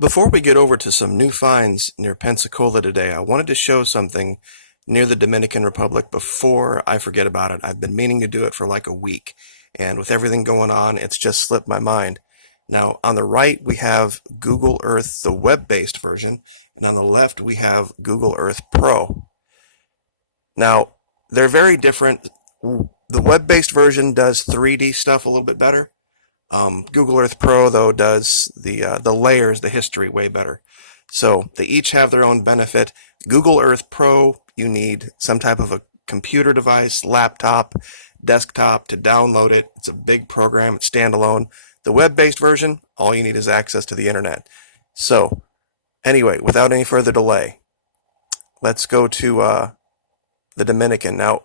Before we get over to some new finds near Pensacola today, I wanted to show something near the Dominican Republic before I forget about it. I've been meaning to do it for like a week, and with everything going on, it's just slipped my mind. Now, on the right, we have Google Earth, the web-based version, and on the left, we have Google Earth Pro. Now, they're very different. The web-based version does 3D stuff a little bit better. Google Earth Pro, though, does the layers, the history way better. So they each have their own benefit. Google Earth Pro, you need some type of a computer device, laptop, desktop to download it. It's a big program. It's standalone. The web-based version, all you need is access to the internet. So anyway, without any further delay, let's go to the Dominican. Now,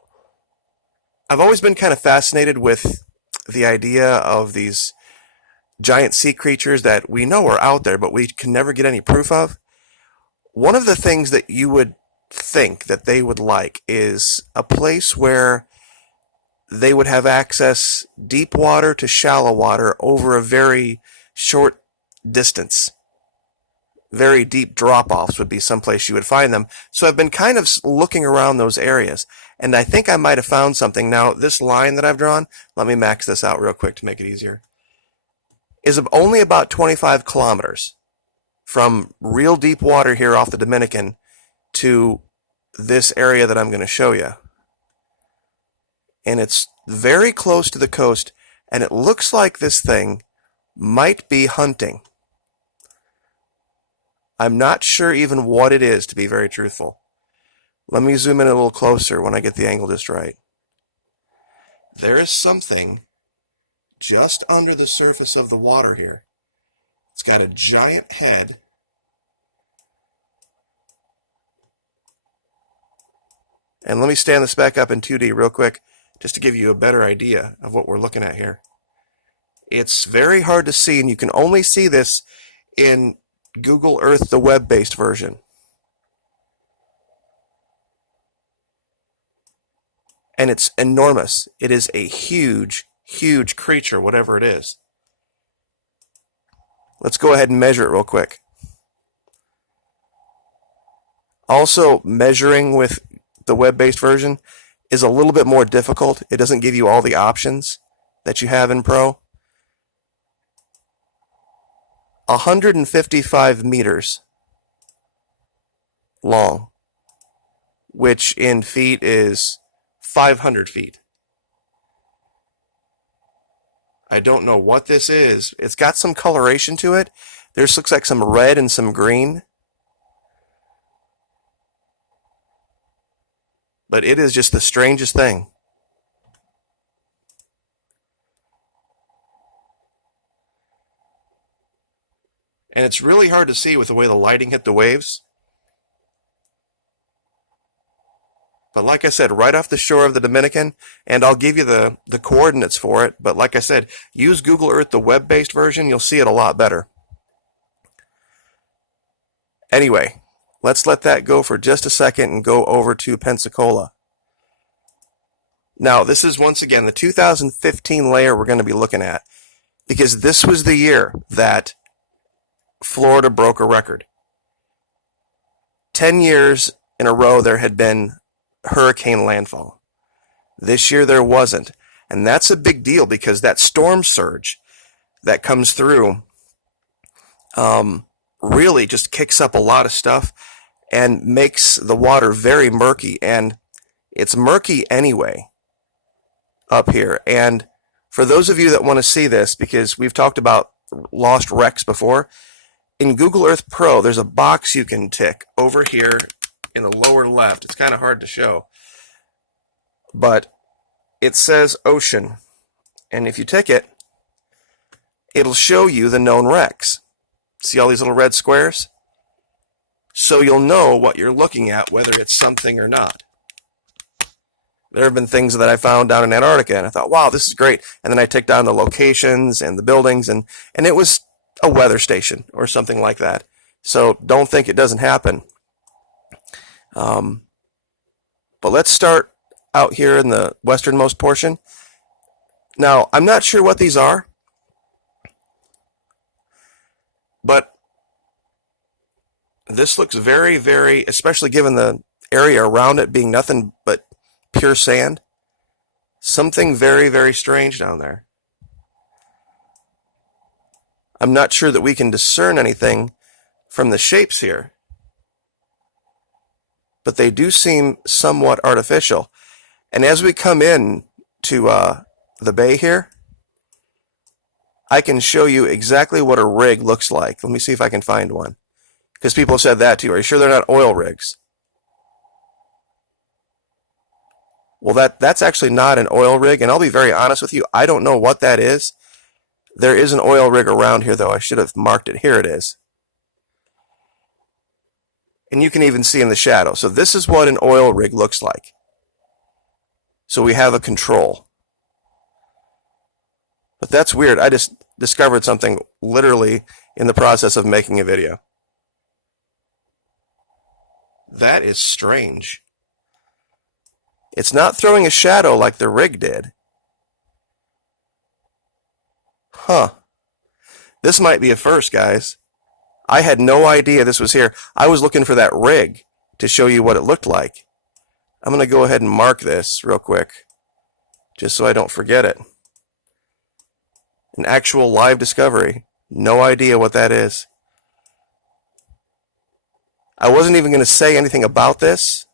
I've always been kind of fascinated with the idea of these giant sea creatures that we know are out there, but we can never get any proof of. One of the things that you would think that they would like is a place where they would have access deep water to shallow water over a very short distance. Very deep drop-offs would be someplace you would find them. So I've been kind of looking around those areas, and I think I might have found something. Now, this line that I've drawn, let me max this out real quick to make it easier, is only about 25 kilometers from real deep water here off the Dominican to this area that I'm going to show you. And it's very close to the coast, and it looks like this thing might be hunting. I'm not sure even what it is, to be very truthful. Let me zoom in a little closer when I get the angle just right. There is something just under the surface of the water here. It's got a giant head. And let me stand this back up in 2D real quick, just to give you a better idea of what we're looking at here. It's very hard to see, and you can only see this in Google Earth, the web-based version. And it's enormous. It is a huge, huge creature, whatever it is. Let's go ahead and measure it real quick. Also, measuring with the web-based version is a little bit more difficult. It doesn't give you all the options that you have in Pro. 155 meters long, which in feet is 500 feet. I don't know what this is. It's got some coloration to it. There's looks like some red and some green. But it is just the strangest thing. And it's really hard to see with the way the lighting hit the waves. But like I said, right off the shore of the Dominican, and I'll give you the coordinates for it, but like I said, use Google Earth, the web-based version, you'll see it a lot better. Anyway, let's let that go for just a second and go over to Pensacola. Now, this is once again the 2015 layer we're going to be looking at, because this was the year that Florida broke a record. 10 years in a row there had been hurricane landfall. This year there wasn't. And that's a big deal because that storm surge that comes through really just kicks up a lot of stuff and makes the water very murky. And it's murky anyway up here. And for those of you that want to see this, because we've talked about lost wrecks before, in Google Earth Pro, there's a box you can tick over here in the lower left. It's kind of hard to show, but it says ocean. And if you tick it, it'll show you the known wrecks. See all these little red squares? So you'll know what you're looking at, whether it's something or not. There have been things that I found down in Antarctica, and I thought, wow, this is great. And then I ticked down the locations and the buildings, and it was a weather station or something like that. So don't think it doesn't happen. But let's start out here in the westernmost portion. Now, I'm not sure what these are, but This looks very, very, especially given the area around it being nothing but pure sand. Something very, very strange down there. I'm not sure that we can discern anything from the shapes here, but they do seem somewhat artificial. And as we come in to the bay here, I can show you exactly what a rig looks like. Let me see if I can find one, because people have said that too. Are you sure they're not oil rigs? Well, that's actually not an oil rig, and I'll be very honest with you, I don't know what that is. There is an oil rig around here, though. I should have marked it. Here it is. And you can even see in the shadow. So this is what an oil rig looks like. So we have a control. But that's weird. I just discovered something literally in the process of making a video. That is strange. It's not throwing a shadow like the rig did. Huh. This might be a first, guys. I had no idea this was here. I was looking for that rig to show you what it looked like. I'm going to go ahead and mark this real quick, just so I don't forget it. An actual live discovery. No idea what that is. I wasn't even going to say anything about this,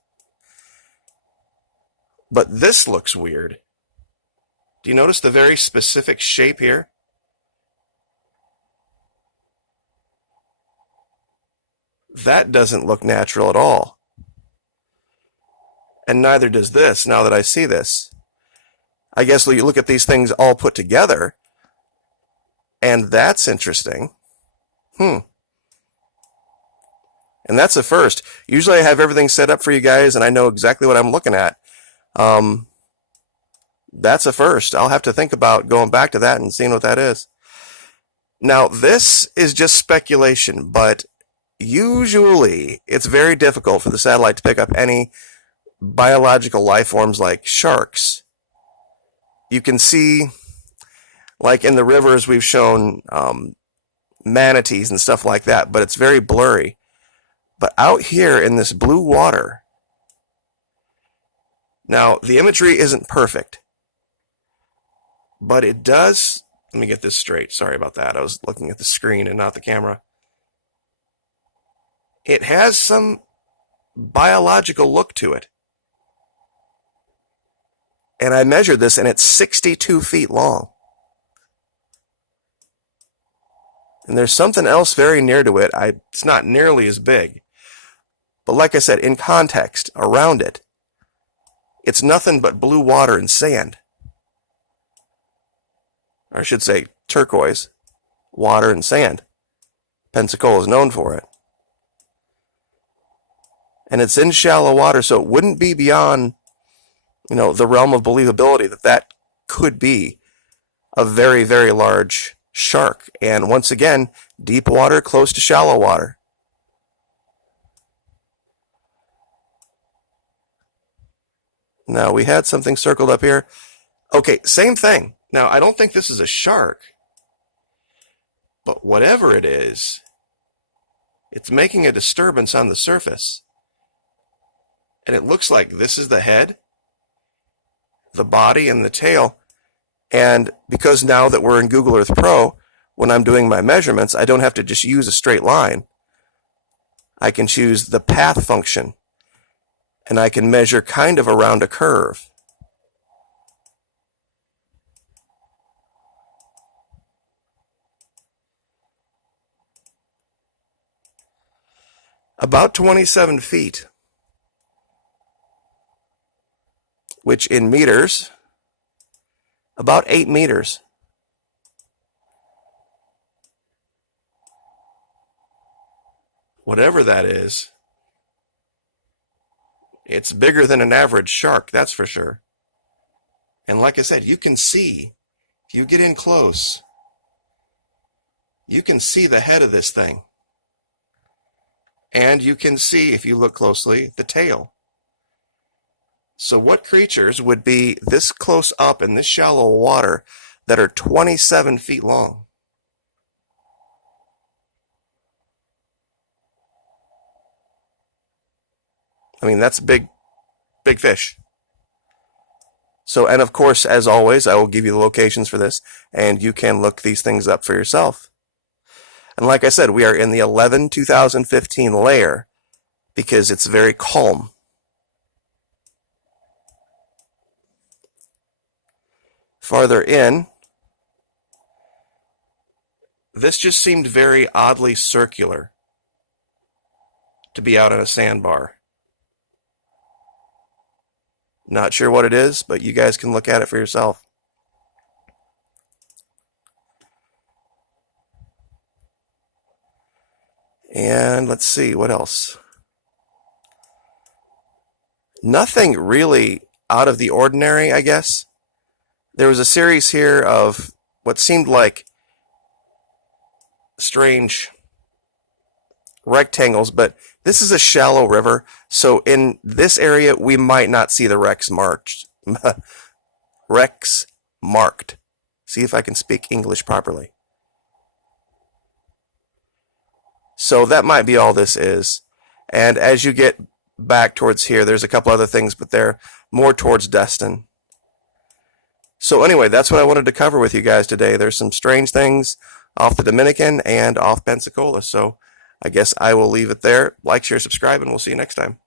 but this looks weird. Do you notice the very specific shape here? That doesn't look natural at all. And neither does this, now that I see this. I guess you look at these things all put together, and that's interesting. And that's a first. Usually I have everything set up for you guys, and I know exactly what I'm looking at. That's a first. I'll have to think about going back to that and seeing what that is. Now, this is just speculation, but usually it's very difficult for the satellite to pick up any biological life forms like sharks. You can see, like in the rivers, we've shown manatees and stuff like that, but it's very blurry. But out here in this blue water, now the imagery isn't perfect, but it does, let me get this straight, sorry about that, I was looking at the screen and not the camera. It has some biological look to it. And I measured this, and it's 62 feet long. And there's something else very near to it. It's not nearly as big. But like I said, in context, around it, it's nothing but blue water and sand. Or I should say turquoise, water and sand. Pensacola is known for it. And it's in shallow water, so it wouldn't be beyond, the realm of believability that could be a very, very large shark. And once again, deep water close to shallow water. Now, we had something circled up here. Okay, same thing. Now, I don't think this is a shark, but whatever it is, it's making a disturbance on the surface. And it looks like this is the head, the body, and the tail. And because now that we're in Google Earth Pro, when I'm doing my measurements, I don't have to just use a straight line. I can choose the path function, and I can measure kind of around a curve. About 27 feet. Which in meters, about 8 meters. Whatever that is, it's bigger than an average shark, that's for sure. And like I said, you can see, if you get in close, you can see the head of this thing. And you can see, if you look closely, the tail. So what creatures would be this close up in this shallow water that are 27 feet long? I mean, that's big, big fish. So, and of course, as always, I will give you the locations for this, and you can look these things up for yourself. And like I said, we are in the 11-2015 layer because it's very calm. Farther in, this just seemed very oddly circular to be out on a sandbar. Not sure what it is, but you guys can look at it for yourself. And let's see, what else? Nothing really out of the ordinary, I guess. There was a series here of what seemed like strange rectangles, but this is a shallow river, so in this area we might not see the wrecks marked. Wrecks marked. See if I can speak English properly. So that might be all this is. And as you get back towards here, there's a couple other things, but they're more towards Destin. So anyway, that's what I wanted to cover with you guys today. There's some strange things off the Dominican and off Pensacola. So I guess I will leave it there. Like, share, subscribe, and we'll see you next time.